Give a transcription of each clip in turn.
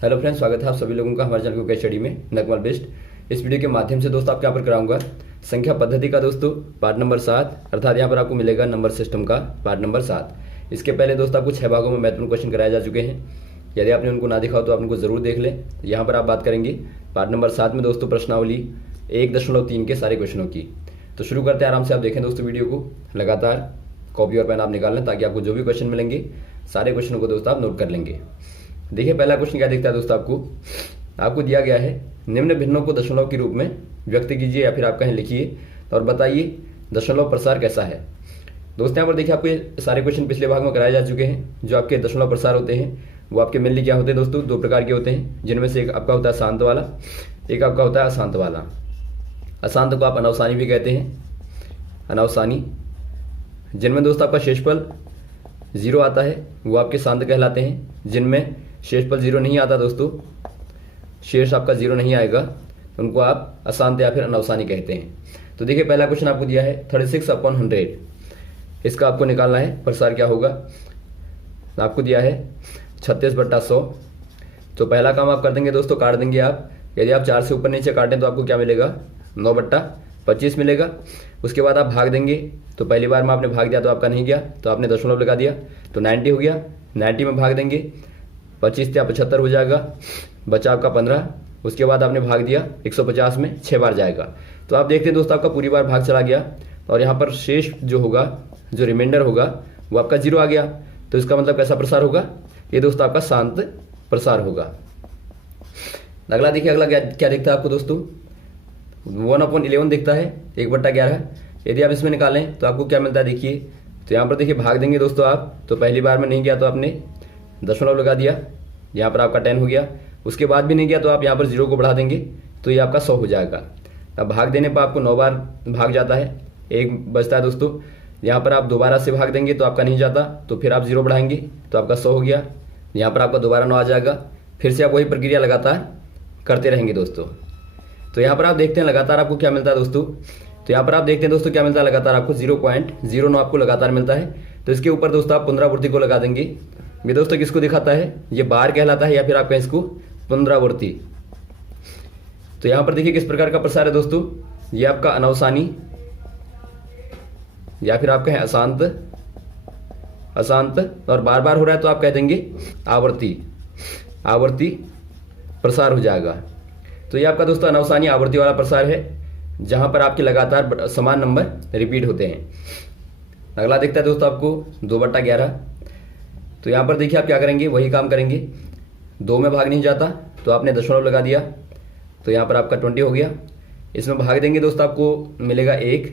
Hello friends, स्वागत है आप सभी लोगों का हमारे चैनल को स्टडी में नकमल बेस्ट। इस वीडियो के माध्यम से दोस्तों आपके यहाँ पर कराऊंगा संख्या पद्धति का दोस्तों पार्ट नंबर 7, अर्थात यहाँ पर आपको मिलेगा नंबर सिस्टम का पार्ट नंबर 7। इसके पहले दोस्तों आपको 6 भागों में महत्वपूर्ण क्वेश्चन कराए जा चुके हैं। यदि आपने उनको ना देखा हो तो आप उनको जरूर देख लें। यहाँ पर आप बात करेंगे पार्ट नंबर 7 में दोस्तों प्रश्नावली 1.3 के सारे क्वेश्चनों की। तो शुरू करते हैं, आराम से आप देखें दोस्तों वीडियो को, लगातार कॉपी और पेन आप निकाल लें ताकि आपको जो भी क्वेश्चन मिलेंगे सारे क्वेश्चनों को दोस्तों आप नोट कर लेंगे। देखिए पहला क्वेश्चन क्या दिखता है दोस्तों, आपको दिया गया है निम्न भिन्नों को दशमलव के रूप में व्यक्त कीजिए या फिर आप कहें लिखिए और बताइए दशमलव प्रसार कैसा है। दोस्तों यहाँ पर देखिए आपको ये सारे क्वेश्चन पिछले भाग में कराए जा चुके हैं। जो आपके दशमलव प्रसार होते हैं वो आपके मेनली क्या होते हैं दोस्तों, 2 प्रकार के होते हैं, जिनमें से एक आपका होता है शांत वाला, एक आपका होता है अशांत वाला। अशांत को आप अनवसानी भी कहते हैं, अनवसानी, जिनमें दोस्तों आपका शेषफल 0 आता है वो आपके शांत कहलाते हैं। जिनमें शेषफल 0 नहीं आता दोस्तों, शेष आपका 0 नहीं आएगा, उनको आप अशांत या फिर अनवसानी कहते हैं। तो देखिए पहला क्वेश्चन आपको दिया है 36/100, इसका आपको निकालना है प्रसार क्या होगा। आपको दिया है 36/100। तो पहला काम आप कर देंगे दोस्तों, काट देंगे आप। यदि आप 4 से ऊपर नीचे काटें तो आपको क्या मिलेगा, 9/25 मिलेगा। उसके बाद आप भाग देंगे, तो पहली बार में आपने भाग दिया तो आपका नहीं गया, तो आपने दशमलव लगा दिया तो 90 हो गया। 90 में भाग देंगे, 25 या 75 हो जाएगा, बचा आपका 15। उसके बाद आपने भाग दिया 150 में 6 बार जाएगा। तो आप देखते हैं दोस्तों आपका पूरी बार भाग चला गया और यहाँ पर शेष जो होगा, जो रिमाइंडर होगा वो आपका 0 आ गया। तो इसका मतलब कैसा प्रसार होगा, ये दोस्तों आपका शांत प्रसार होगा। अगला देखिए, अगला क्या दिखता है आपको दोस्तों, 1/11 दिखता है, 1/11। यदि आप इसमें निकालें तो आपको क्या मिलता है देखिए। तो यहाँ पर देखिए भाग देंगे दोस्तों आप, तो पहली बार में नहीं गया तो आपने दशमलव लगा दिया, यहाँ पर आपका 10 हो गया। उसके बाद भी नहीं गया तो आप यहाँ पर 0 को बढ़ा देंगे तो ये आपका 100 हो जाएगा। अब भाग देने पर आपको 9 बार भाग जाता है, 1 बचता है दोस्तों। यहाँ पर आप दोबारा से भाग देंगे तो आपका नहीं जाता, तो फिर आप 0 बढ़ाएंगे तो आपका 100 हो गया। यहाँ पर आपका दोबारा 9 आ जाएगा। फिर से आप वही प्रक्रिया लगातार करते रहेंगे दोस्तों। तो यहाँ पर आप देखते हैं लगातार आपको क्या मिलता है दोस्तों। तो यहाँ पर आप देखते हैं दोस्तों क्या मिलता है, लगातार आपको 0.09 आपको लगातार मिलता है। तो इसके ऊपर दोस्तों आप पुनरावृत्ति को लगा देंगे। ये दोस्तों किसको दिखाता है, ये बार कहलाता है या फिर आप कहें इसको पुनरावृत्ति। तो यहाँ पर देखिए किस प्रकार का प्रसार है दोस्तों, ये आपका अनवसानी या फिर आप कहें अशांत, अशांत और बार बार हो रहा है तो आप कह देंगे आवर्ती, आवर्ती प्रसार हो जाएगा। तो ये आपका दोस्तों अनवसानी आवर्ती वाला प्रसार है, जहां पर आपके लगातार समान नंबर रिपीट होते हैं। अगला देखता है दोस्तों आपको 2/11। तो यहाँ पर देखिए आप क्या करेंगे, वही काम करेंगे। 2 में भाग नहीं जाता तो आपने दशमलव लगा दिया, तो यहाँ पर आपका 20 हो गया। इसमें भाग देंगे दोस्तों आपको मिलेगा 1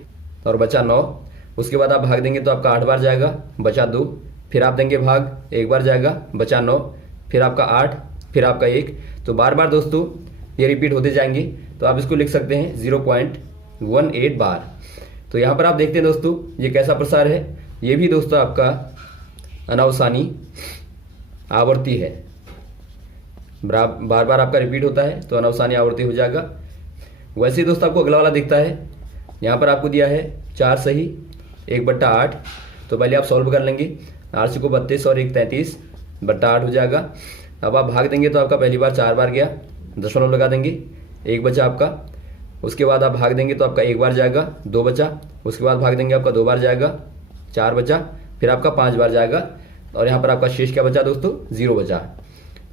और बचा 9। उसके बाद आप भाग देंगे तो आपका 8 बार जाएगा, बचा 2। फिर आप देंगे भाग, 1 बार जाएगा, बचा 9। फिर आपका 8, फिर आपका 1। तो बार बार दोस्तों ये रिपीट होते जाएंगे। तो आप इसको लिख सकते हैं 0.18 बार। तो यहाँ पर आप देखते हैं दोस्तों ये कैसा प्रसार है, ये भी दोस्तों आपका अनवसानी आवर्ती है। बार बार आपका रिपीट होता है तो अनवसानी आवर्ती हो जाएगा। वैसे ही दोस्तों आपको अगला वाला दिखता है, यहाँ पर आपको दिया है 4 सही 1/8। तो पहले आप सॉल्व कर लेंगे, 8 को 32 और 1 33/8 हो जाएगा। अब आप भाग देंगे तो आपका पहली बार 4 बार गया, दशमलव लगा देंगे, 1 बचा आपका। उसके बाद आप भाग देंगे तो आपका 1 बार जाएगा, 2 बचा। उसके बाद भाग देंगे आपका 2 बार जाएगा, 4 बचा। फिर आपका 5 बार जाएगा और यहाँ पर आपका शेष क्या बचा दोस्तों, 0 बचा।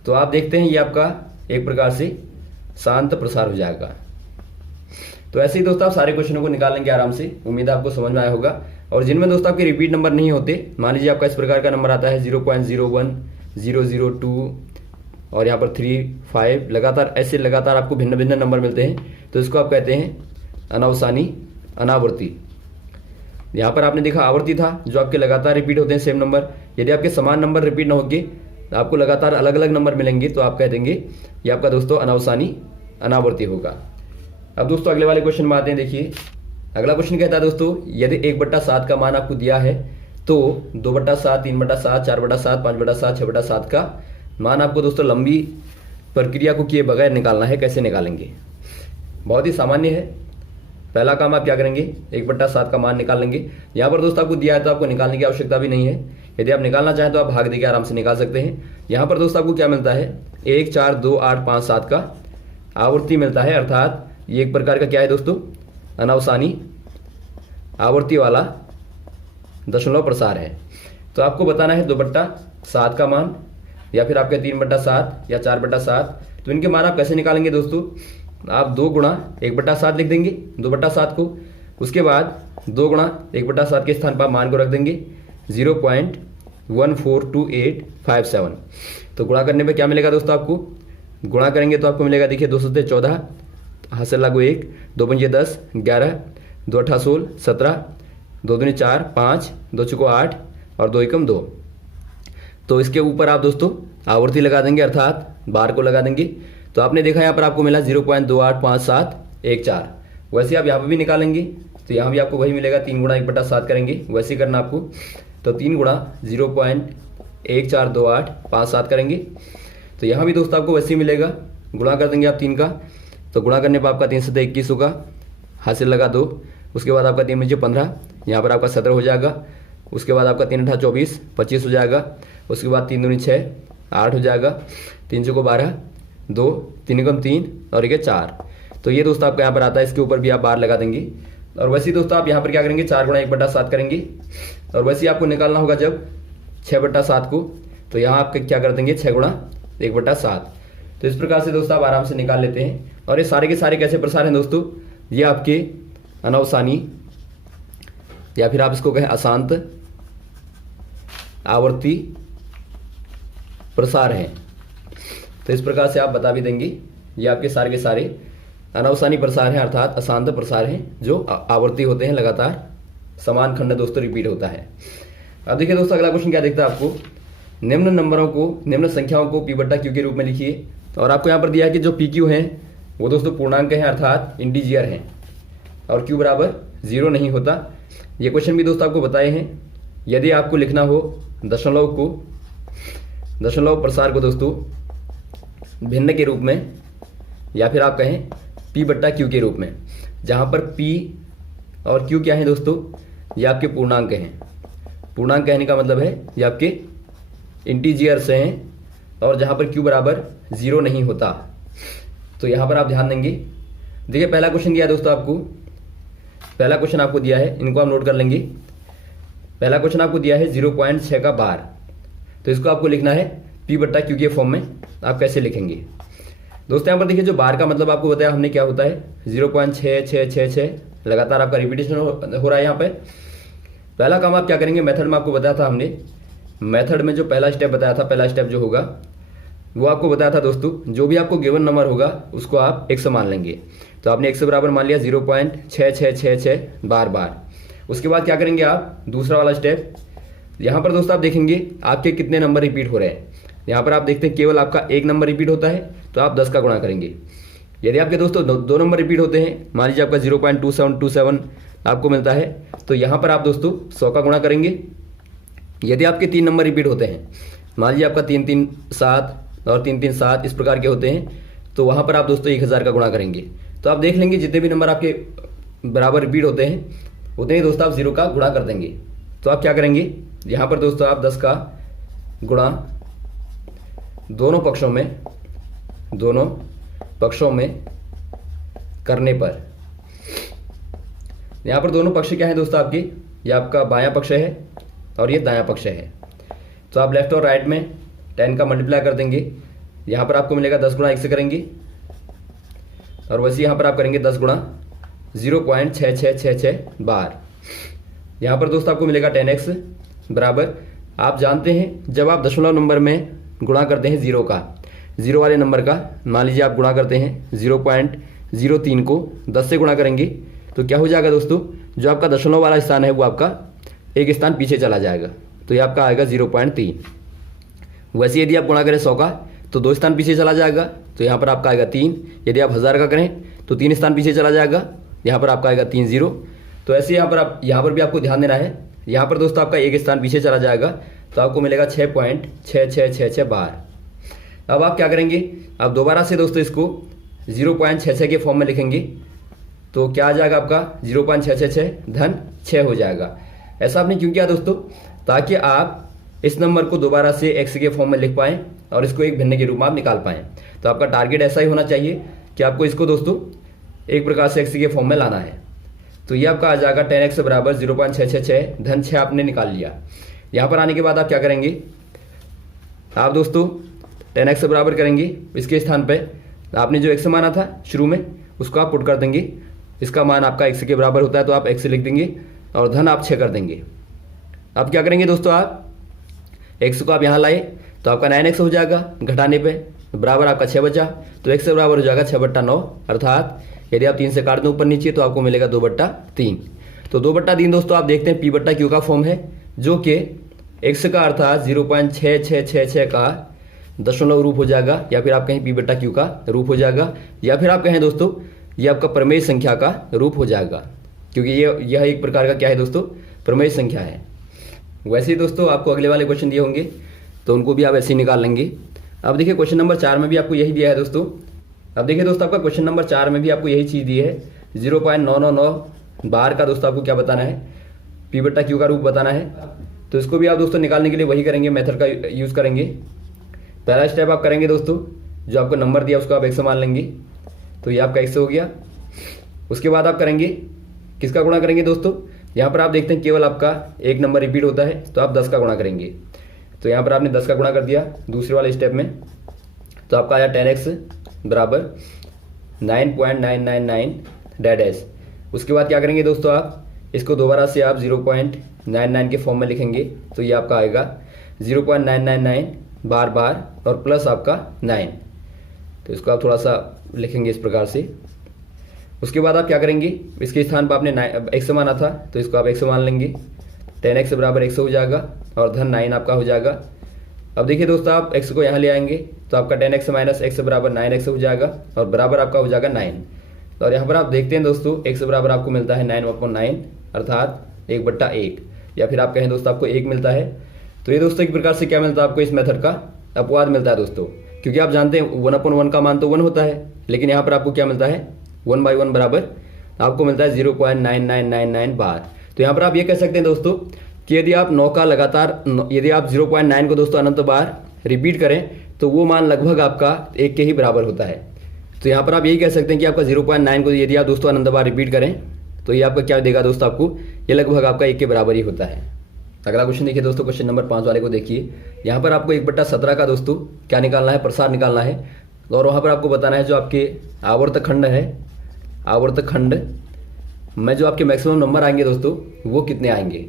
तो आप देखते हैं ये आपका एक प्रकार से शांत प्रसार हो जाएगा। तो ऐसे ही दोस्तों आप सारे क्वेश्चनों को निकाल लेंगे आराम से। उम्मीद है आपको समझ में आया होगा। और जिनमें दोस्तों आपके रिपीट नंबर नहीं होते, मान लीजिए आपका इस प्रकार का नंबर आता है 0.01, 002 और यहाँ पर 3, 5, लगातार ऐसे लगातार आपको भिन्न भिन्न नंबर मिलते हैं, तो इसको आप कहते हैं अनवसानी अनावर्ती। यहाँ पर आपने देखा आवर्ती था, जो आपके लगातार रिपीट होते हैं सेम नंबर। यदि आपके समान नंबर रिपीट ना होंगे, आपको लगातार अलग अलग नंबर मिलेंगे, तो आप कह देंगे ये आपका दोस्तों अनवसानी अनावर्ती होगा। अब दोस्तों अगले वाले क्वेश्चन में आते हैं। देखिए अगला क्वेश्चन कहता है दोस्तों, यदि 1/7 का मान आपको दिया है तो 2/7, 3/7, 4/7, 5/7, 6/7 का मान आपको दोस्तों लंबी प्रक्रिया को किए बगैर निकालना है। कैसे निकालेंगे, बहुत ही सामान्य है। पहला काम आप क्या करेंगे, 1/7 का मान निकाल लेंगे। यहाँ पर दोस्तों आपको दिया है तो आपको निकालने की आवश्यकता भी नहीं है, यदि आप निकालना चाहें तो आप भाग देके आराम से निकाल सकते हैं। यहाँ पर दोस्तों आपको क्या मिलता है, 1 4 2 8 5 7 का आवर्ती मिलता है, अर्थात ये एक प्रकार का क्या है दोस्तों, अनावसानी आवर्ती वाला दशमलव प्रसार है। तो आपको बताना है 2/7 का मान, या फिर आपके 3/7 या 4/7। तो इनके मान आप कैसे निकालेंगे दोस्तों, आप 2 गुणा 1/7 लिख देंगे 2/7 को, उसके बाद 2 गुणा 1/7 के स्थान पर मान को रख देंगे 0.142857। तो गुणा करने पे क्या मिलेगा दोस्तों, आपको गुणा करेंगे तो आपको मिलेगा, देखिए 2 सत्ते 14, हासिल लागू 1, 2 पंजे 10, 11, 2 अट्ठा 16, 17, 2 दूनी 4, 5, 2 चौको 8 और 2 एकम 2। तो इसके ऊपर आप दोस्तों आवर्ती लगा देंगे, अर्थात बार को लगा देंगे। तो आपने देखा यहाँ पर आपको मिला 0.285714। वैसे आप यहाँ पर भी निकालेंगे तो यहाँ भी आपको वही मिलेगा, 3 गुणा 1/7 करेंगे, वैसे ही करना आपको। तो 3 गुणा 0.142857 करेंगे, तो यहाँ भी दोस्तों आपको वैसे ही मिलेगा, गुणा कर देंगे आप 3 का। तो गुणा करने पर आपका 3 7 21 होगा, हासिल लगा 2, उसके बाद आपका 3 5 15, यहाँ पर आपका 17 हो जाएगा। उसके बाद आपका 3 8 24 25 हो जाएगा। उसके बाद 3 दूनी 6 8 हो जाएगा, 3 चौको 12, 2 3 एकम 3 और 1 4। तो ये दोस्तों आपका यहाँ पर आता है, इसके ऊपर भी आप बार लगा देंगे। और वैसे ही दोस्तों आप यहाँ पर क्या करेंगे, 4 गुणा 1/7 करेंगे। और वैसे ही आपको निकालना होगा जब 6/7 को, तो यहाँ आप क्या कर देंगे 6 गुणा 1/7। तो इस प्रकार से दोस्तों आप आराम से निकाल लेते हैं। और ये सारे के सारे कैसे प्रसार हैं दोस्तों, ये आपके अनावसानी या फिर आप इसको कहें अशांत आवर्ती प्रसार हैं। तो इस प्रकार से आप बता भी देंगे, ये आपके सारे के सारे अनावसानी प्रसार हैं, अर्थात अशांत प्रसार हैं, जो आवर्ती होते हैं, लगातार समान खंड दोस्तों रिपीट होता है। अब देखिए दोस्तों अगला क्वेश्चन क्या देखता है आपको, निम्न नंबरों को, निम्न संख्याओं को P/Q के रूप में लिखिए। और आपको यहाँ पर दिया है कि जो PQ हैं वो दोस्तों पूर्णांक हैं, अर्थात इंटीजर हैं, और Q बराबर 0 नहीं होता। ये क्वेश्चन भी दोस्तों आपको बताए हैं। यदि आपको लिखना हो दशमलव प्रसार को दोस्तों भिन्न के रूप में, या फिर आप कहें P/Q के रूप में, जहाँ पर P और Q क्या है दोस्तों, ये आपके पूर्णांक हैं। पूर्णांक कहने का मतलब है ये आपके इंटीजर्स हैं, और जहाँ पर Q बराबर 0 नहीं होता। तो यहाँ पर आप ध्यान देंगे। देखिए पहला क्वेश्चन दिया है दोस्तों आपको, पहला क्वेश्चन आपको दिया है, इनको आप नोट कर लेंगे। पहला क्वेश्चन आपको दिया है 0.6 का बार, तो इसको आपको लिखना है P/Q के फॉर्म में। आप कैसे लिखेंगे दोस्तों, यहाँ पर देखिए जो बार का मतलब आपको बताया हमने क्या होता है, 0.6666 लगातार आपका रिपीटेशन हो रहा है। यहाँ पे पहला काम आप क्या करेंगे, मेथड में आपको बताया था हमने, मेथड में जो पहला स्टेप बताया था, पहला स्टेप जो होगा वो आपको बताया था दोस्तों, जो भी आपको गिवन नंबर होगा उसको आप x मान लेंगे। तो आपने x बराबर मान लिया 0.6666 बार। उसके बाद क्या करेंगे आप, दूसरा वाला स्टेप, यहाँ पर दोस्तों आप देखेंगे आपके कितने नंबर रिपीट हो रहे हैं। यहाँ पर आप देखते हैं केवल आपका 1 नंबर रिपीट होता है, तो आप 10 का गुणा करेंगे। यदि आपके दोस्तों 2 नंबर रिपीट होते हैं, मान लीजिए आपका 0.2727 आपको मिलता है, तो यहाँ पर आप दोस्तों 100 का गुणा करेंगे। यदि आपके 3 नंबर रिपीट होते हैं, मान लीजिए आपका 337 और 337 इस प्रकार के होते हैं, तो वहाँ पर आप दोस्तों 1000 का गुणा करेंगे। तो आप देख लेंगे जितने भी नंबर आपके बराबर रिपीट होते हैं उतने ही दोस्तों आप 0 का गुणा कर देंगे। तो आप क्या करेंगे, यहाँ पर दोस्तों आप 10 का गुणा दोनों पक्षों में करने पर, यहाँ पर दोनों पक्ष क्या है दोस्तों आपके, ये आपका बायां पक्ष है और ये दायां पक्ष है। तो आप लेफ्ट और राइट में 10 का मल्टीप्लाई कर देंगे। यहाँ पर आपको मिलेगा 10 गुणा 1 से करेंगे, और वैसे यहाँ पर आप करेंगे 10 गुणा 0.6666 बार। यहाँ पर दोस्तों आपको मिलेगा 10x बराबर, आप जानते हैं जब आप दशमलव नंबर में गुणा करते हैं 0 का, 0 वाले नंबर का, मान लीजिए आप गुणा करते हैं 0.03 को 10 से गुणा करेंगे, तो क्या हो जाएगा दोस्तों, जो आपका दशमलव वाला स्थान है वो आपका एक स्थान पीछे चला जाएगा, तो ये आपका आएगा 0.3। वैसे यदि आप गुणा करें 100 का तो 2 स्थान पीछे चला जाएगा, तो यहाँ पर आपका आएगा 3। यदि आप 1000 का करें तो 3 स्थान पीछे चला जाएगा, यहाँ पर आपका आएगा 3 0। तो ऐसे यहाँ पर भी आपको ध्यान देना है, यहाँ पर दोस्तों आपका एक स्थान पीछे चला जाएगा, तो आपको मिलेगा 6.6666 बार। अब आप क्या करेंगे, आप दोबारा से दोस्तों इसको 0.66 के फॉर्म में लिखेंगे, तो क्या आ जाएगा आपका 0.666 धन 6 हो जाएगा। ऐसा आपने क्यों किया दोस्तों, ताकि आप इस नंबर को दोबारा से एक्स के फॉर्म में लिख पाएं और इसको एक भिन्न के रूप में आप निकाल पाएं। तो आपका टारगेट ऐसा ही होना चाहिए कि आपको इसको दोस्तों एक प्रकार से एक्स के फॉर्म में लाना है। तो ये आपका आ जाएगा 10x बराबर 0.666 धन 6 आपने निकाल लिया। यहाँ पर आने के बाद आप क्या करेंगे, आप दोस्तों 10x बराबर करेंगे, इसके स्थान पे आपने जो x माना था शुरू में उसको आप पुट कर देंगे। इसका मान आपका x के बराबर होता है तो आप x लिख देंगे और धन आप 6 कर देंगे। अब क्या करेंगे दोस्तों, आप x को आप यहाँ लाए तो आपका 9x हो जाएगा, घटाने पे बराबर आपका 6 बचा, तो x से बराबर हो जाएगा 6/9, अर्थात यदि आप 3 से काट दें ऊपर नीचे तो आपको मिलेगा 2/3। तो 2/3 दोस्तों आप देखते हैं p/q का फॉर्म है, जो कि x का अर्थात 0.6666 का दशमलव रूप हो जाएगा, या फिर आप कहें p/q का रूप हो जाएगा, या फिर आप कहें दोस्तों ये आपका प्रमेय संख्या का रूप हो जाएगा, क्योंकि यह एक प्रकार का क्या है दोस्तों, प्रमेय संख्या है। वैसे ही दोस्तों आपको अगले वाले क्वेश्चन दिए होंगे तो उनको भी आप ऐसे ही निकाल लेंगे। अब देखिए क्वेश्चन नंबर 4 में भी आपको यही दिया है दोस्तों। अब देखिए दोस्तों आपका क्वेश्चन नंबर 4 में भी आपको यही चीज़ दी है, 0.999 बार का दोस्तों आपको क्या बताना है, p/q का रूप बताना है। तो इसको भी आप दोस्तों निकालने के लिए वही करेंगे, मेथड का यूज़ करेंगे। पहला स्टेप आप करेंगे दोस्तों, जो आपको नंबर दिया उसको आप x मान लेंगे, तो ये आपका x हो गया। उसके बाद आप करेंगे किसका गुणा करेंगे दोस्तों, यहाँ पर आप देखते हैं केवल आपका एक नंबर रिपीट होता है तो आप 10 का गुणा करेंगे। तो यहाँ पर आपने 10 का गुणा कर दिया दूसरे वाले स्टेप में, तो आपका आया 10x बराबर 9.999 डैश। उसके बाद क्या करेंगे दोस्तों, आप इसको दोबारा से आप 0.99 के फॉर्म में लिखेंगे, तो ये आपका आएगा 0.999 बार बार और प्लस आपका 9। तो इसको आप थोड़ा सा लिखेंगे इस प्रकार से। उसके बाद आप क्या करेंगे, इसके स्थान पर आपने x माना था तो इसको आप x मान लेंगे, 10x बराबर x हो जाएगा और धन 9 आपका हो जाएगा। अब देखिए दोस्तों आप x को यहाँ ले आएंगे तो आपका 10x माइनस x बराबर 9x हो जाएगा और बराबर आपका हो जाएगा 9। और यहाँ पर आप देखते हैं दोस्तों x बराबर आपको मिलता है 9/9 अर्थात 1/1, या फिर आप कहें दोस्तों आपको 1 मिलता है। तो ये दोस्तों एक प्रकार से क्या मिलता है आपको, इस मेथड का अपवाद मिलता है दोस्तों, क्योंकि आप जानते हैं 1/1 का मान तो 1 होता है, लेकिन यहाँ पर आपको क्या मिलता है 1/1 बराबर आपको मिलता है 0.9999 बार। तो यहाँ पर आप ये कह सकते हैं दोस्तों कि यदि आप 9 का लगातार यदि आप 0.9 को दोस्तों अनंत बार रिपीट करें तो वो मान लगभग आपका 1 के ही बराबर होता है। तो यहाँ पर आप यही कह सकते हैं कि आपका 0.9 को यदि आप दोस्तों अनंत बार रिपीट करें तो ये आपका क्या देगा दोस्तों, आपको ये लगभग आपका 1 के बराबर ही होता है। अगला क्वेश्चन देखिए दोस्तों, क्वेश्चन नंबर 5 वाले को देखिए। यहाँ पर आपको 1/17 का दोस्तों क्या निकालना है, प्रसार निकालना है, और वहाँ पर आपको बताना है जो आपके आवर्त खंड है, आवर्त खंड में जो आपके मैक्सिमम नंबर आएंगे दोस्तों वो कितने आएंगे।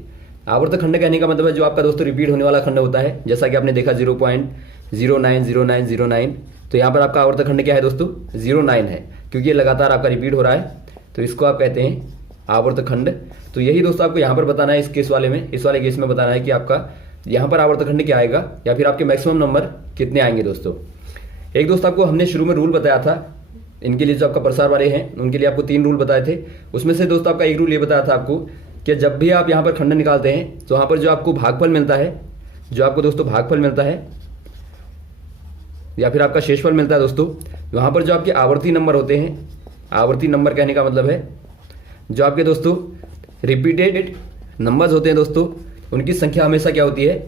आवर्त खंड कहने का मतलब है जो आपका दोस्तों रिपीट होने वाला खंड होता है, जैसा कि आपने देखा 0.090909। तो यहाँ पर आपका आवर्त खंड क्या है दोस्तों, 09 है, क्योंकि ये लगातार आपका रिपीट हो रहा है, तो इसको आप कहते हैं आवर्त खंड। तो यही दोस्तों आपको यहाँ पर बताना है, इस केस वाले में, इस वाले केस में बताना है कि आपका यहाँ पर आवर्त खंड क्या आएगा या फिर आपके मैक्सिमम नंबर कितने आएंगे दोस्तों। एक दोस्त आपको हमने शुरू में रूल बताया था, इनके लिए जो आपका प्रसार वाले हैं उनके लिए आपको 3 रूल बताए थे। उसमें से दोस्तों आपका एक रूल ये बताया था आपको कि जब भी आप यहाँ पर खंड निकालते हैं तो वहाँ पर जो आपको भागफल मिलता है, जो आपको दोस्तों भागफल मिलता है या फिर आपका शेषफल मिलता है दोस्तों, वहाँ पर जो आपके आवर्ती नंबर होते हैं, आवर्ती नंबर कहने का मतलब है जो आपके दोस्तों रिपीटेड नंबर्स होते हैं दोस्तों, उनकी संख्या हमेशा क्या होती है,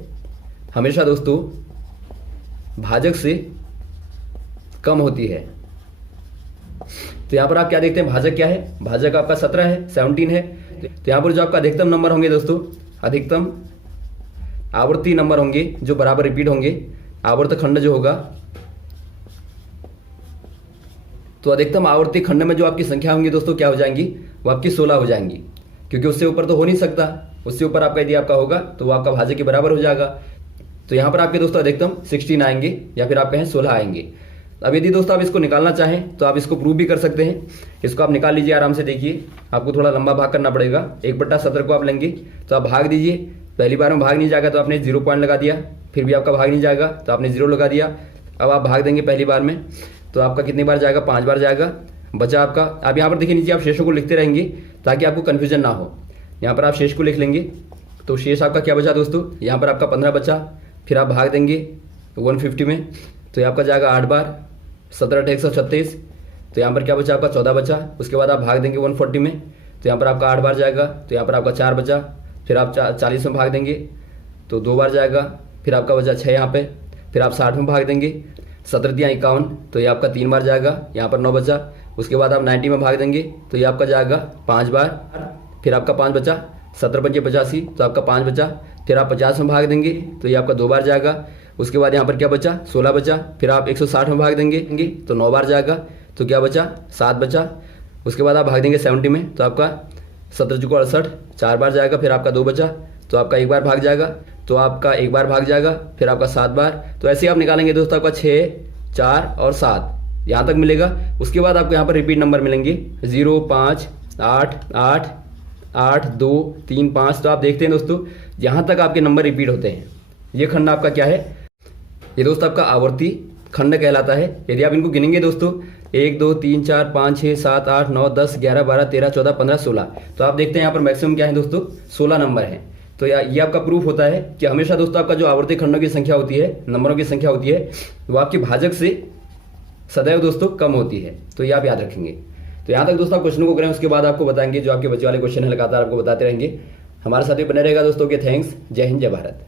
हमेशा दोस्तों भाजक से कम होती है। तो यहाँ पर आप क्या देखते हैं, भाजक क्या है, भाजक आपका 17 है, 17 है। तो यहाँ पर जो आपका अधिकतम नंबर होंगे दोस्तों, अधिकतम आवर्ती नंबर होंगे जो बराबर रिपीट होंगे, आवर्त खंड जो होगा, तो अधिकतम आवर्ती खंड में जो आपकी संख्या होंगी दोस्तों क्या हो जाएंगी, वो आपकी 16 हो जाएंगी, क्योंकि उससे ऊपर तो हो नहीं सकता, उससे ऊपर आपका यदि आपका होगा तो वो आपका भाजक के बराबर हो जाएगा। तो यहाँ पर आपके दोस्तों अधिकतम 16 आएंगे या फिर आप कहें 16 आएंगे। अब यदि दोस्तों आप इसको निकालना चाहें तो आप इसको प्रूव भी कर सकते हैं। इसको आप निकाल लीजिए आराम से, देखिए आपको थोड़ा लंबा भाग करना पड़ेगा। 1/17 को आप लेंगे तो आप भाग दीजिए, पहली बार में भाग नहीं जाएगा तो आपने 0 पॉइंट लगा दिया, फिर भी आपका भाग नहीं जाएगा तो आपने 0 लगा दिया। अब आप भाग देंगे पहली बार में तो आपका कितनी बार जाएगा, 5 बार जाएगा, बचा आपका। आप यहाँ पर देखिए नीचे आप शेषों को लिखते रहेंगे ताकि आपको कन्फ्यूजन ना हो। यहाँ पर आप शेष को लिख लेंगे तो शेष आपका क्या बचा दोस्तों, यहाँ पर आपका 15 बचा, फिर आप भाग देंगे 150 में तो ये आपका जाएगा 8 बार, 17 × 136, तो यहाँ पर क्या बचा आपका 14 बचा। उसके बाद आप भाग देंगे 140 में तो यहाँ पर आपका 8 बार जाएगा, तो यहाँ पर आपका 4 बचा, फिर आप 40 में भाग देंगे तो 2 बार जाएगा, फिर आपका बचा 6 यहाँ पे, फिर आप 60 में भाग देंगे, 17×51 तो ये आपका 3 बार जाएगा, यहाँ पर 9 बचा। उसके बाद आप 90 में भाग देंगे तो ये आपका जाएगा 5 बार, फिर आपका 5 बचा, 17×85 तो आपका 5 बचा। फिर आप 50 में भाग देंगे तो ये आपका 2 बार जाएगा। उसके बाद यहाँ पर क्या बचा, 16 बचा। फिर आप 160 में भाग देंगे तो 9 बार जाएगा, तो क्या बचा, 7 बचा। उसके बाद आप भाग देंगे 70 में तो आपका 17×68 4 बार जाएगा, फिर आपका 2 बचा तो आपका 1 बार भाग जाएगा, तो आपका 1 बार भाग जाएगा, फिर आपका 7 बार। तो ऐसे ही आप निकालेंगे दोस्तों, आपका 6, 4 और 7 यहाँ तक मिलेगा। उसके बाद आपको यहाँ पर रिपीट नंबर मिलेंगे 0, 5, 8, 8, 8, 2, 3, 5। तो आप देखते हैं दोस्तों, यहाँ तक आपके नंबर रिपीट होते हैं। ये खंड आपका क्या है, ये दोस्तों आपका आवर्ती खंड कहलाता है। यदि आप इनको गिनेंगे दोस्तों 1, 2, 3, 4, 5, 6, 7, 8, 9, 10, 11, 12, 13, 14, 15, 16। तो आप देखते हैं यहाँ पर मैक्सिमम क्या है दोस्तों, 16 नंबर है। तो ये आपका प्रूफ होता है कि हमेशा दोस्तों आपका जो आवर्ती खंडों की संख्या होती है, नंबरों की संख्या होती है, वो आपके भाजक से सदैव दोस्तों कम होती है। तो ये आप याद रखेंगे। तो यहाँ तक दोस्तों आप क्वेश्चनों को करें, उसके बाद आपको बताएंगे जो आपके बच्चे वाले क्वेश्चन है, लगातार आपको बताते रहेंगे। हमारे साथ भी बने रहेगा दोस्तों के। थैंक्स। जय हिंद, जय भारत।